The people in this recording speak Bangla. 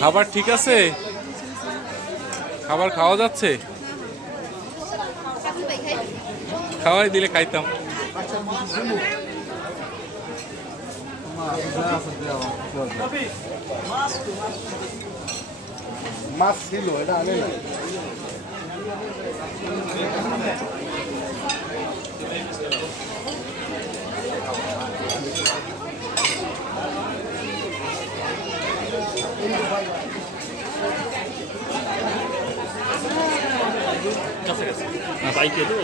খাবার ঠিক আছে? খাবার খাওয়া যাচ্ছে? খাওয়াই দিলে খাইতাম। মাছ ছিল, এটা আনে না। কাছাকাছি বাইকে তো